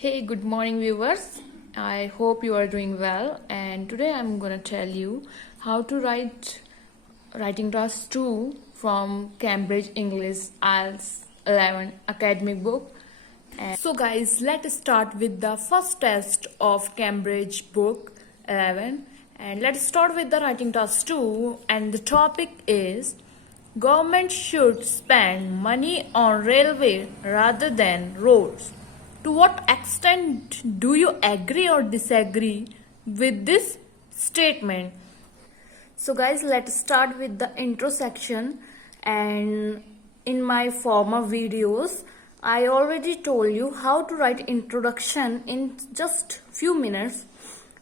Hey, good morning, viewers. I hope you are doing well. And today I'm gonna tell you how to write writing task 2 from Cambridge English IELTS 11 academic book. And so, guys, let's start with the first test of Cambridge book 11. And let's start with the writing task 2. And the topic is government should spend money on railway rather than roads. To what extent do you agree or disagree with this statement? So guys, let's start with the intro section. And in my former videos I already told you how to write introduction in just few minutes,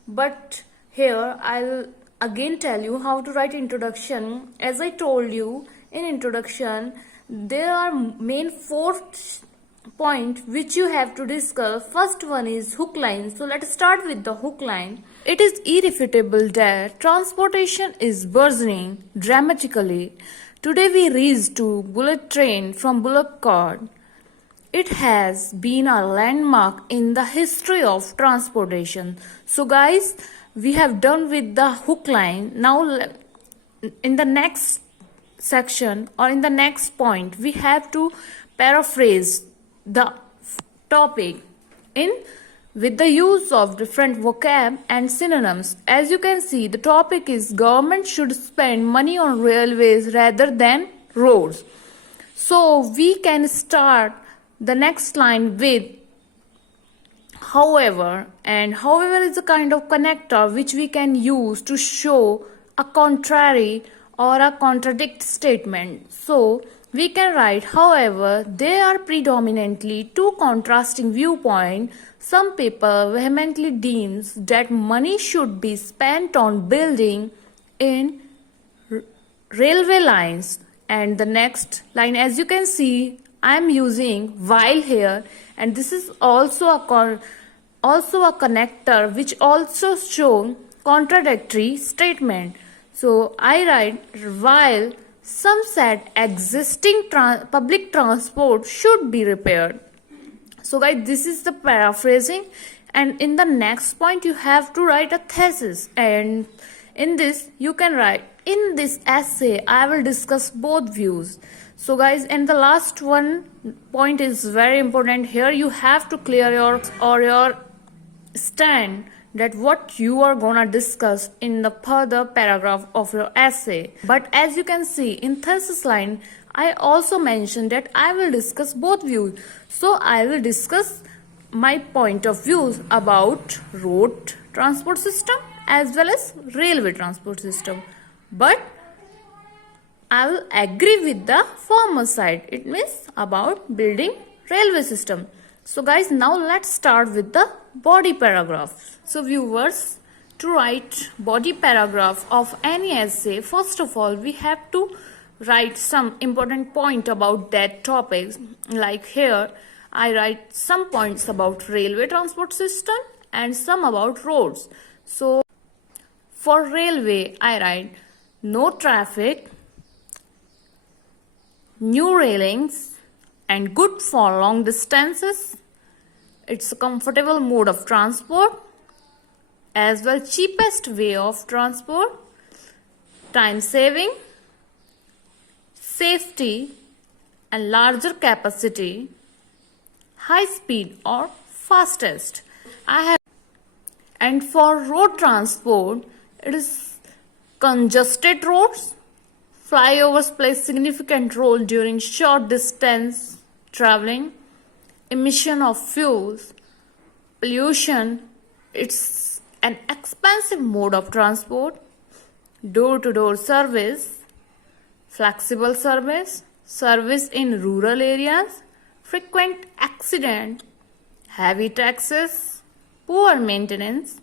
but here I'll again tell you how to write introduction. As I told you in introduction, there are main four point which you have to discuss. First one is hook line. So let's start with the hook line. It is irrefutable that transportation is burgeoning dramatically. Today we reached to bullet train from Bullock Court. It has been a landmark in the history of transportation. So guys, we have done with the hook line. Now in the next section or in the next point, we have to paraphrase the topic in with the use of different vocab and synonyms. As you can see, the topic is government should spend money on railways rather than roads. So we can start the next line with however, and however is a kind of connector which we can use to show a contrary or a contradict statement. So we can write, however, there are predominantly two contrasting viewpoints. Some people vehemently deems that money should be spent on building in railway lines. And the next line, as you can see, I am using while here, and this is also a connector which also show contradictory statement. So I write while some said existing public transport should be repaired. So guys, this is the paraphrasing, and in the next point you have to write a thesis, and in this you can write, in this essay I will discuss both views. So guys, and the last one point is very important. Here you have to clear your stand that what you are gonna discuss in the further paragraph of your essay. But as you can see in thesis line, I also mentioned that I will discuss both views. So I will discuss my point of views about road transport system as well as railway transport system. But I will agree with the former side. It means about building railway system. So guys, now let's start with the body paragraph. So viewers, to write body paragraph of any essay, first of all we have to write some important point about that topic. Like here I write some points about railway transport system and some about roads. So for railway I write no traffic, new railings, and good for long distances. It's a comfortable mode of transport, as well cheapest way of transport, time saving, safety, and larger capacity, high speed or fastest. And for road transport, it is congested roads. Flyovers play significant role during short distance traveling. Emission of fuels, pollution, it's an expensive mode of transport. Door-to-door service, flexible service, service in rural areas, frequent accident, heavy taxes, poor maintenance,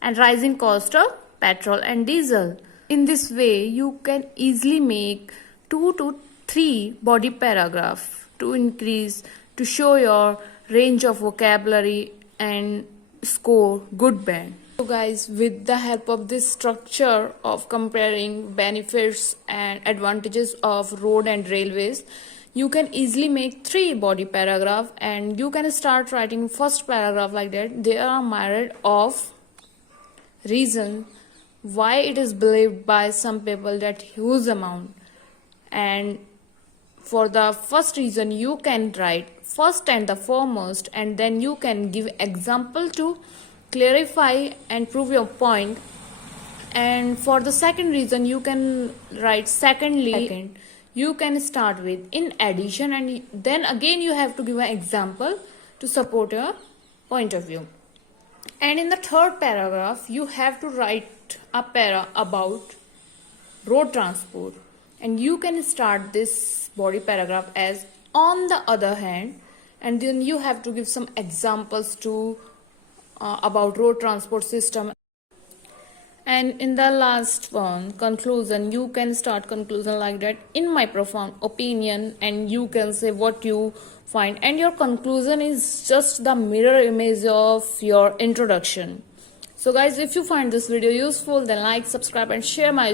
and rising cost of petrol and diesel. In this way, you can easily make 2 to 3 body paragraphs to show your range of vocabulary and score good band. So guys, with the help of this structure of comparing benefits and advantages of road and railways, you can easily make 3 body paragraph, and you can start writing first paragraph like that. There are myriad of reason why it is believed by some people that huge amount, and for the first reason you can write first and the foremost, and then you can give example to clarify and prove your point. And for the second reason you can write secondly. You can start with in addition, and then again you have to give an example to support your point of view. And in the third paragraph you have to write a para about road transport, and you can start this body paragraph as on the other hand, and then you have to give some examples to about road transport system. And in the last one, conclusion, you can start conclusion like that, in my profound opinion, and you can say what you find, and your conclusion is just the mirror image of your introduction. So guys, if you find this video useful, then like, subscribe and share my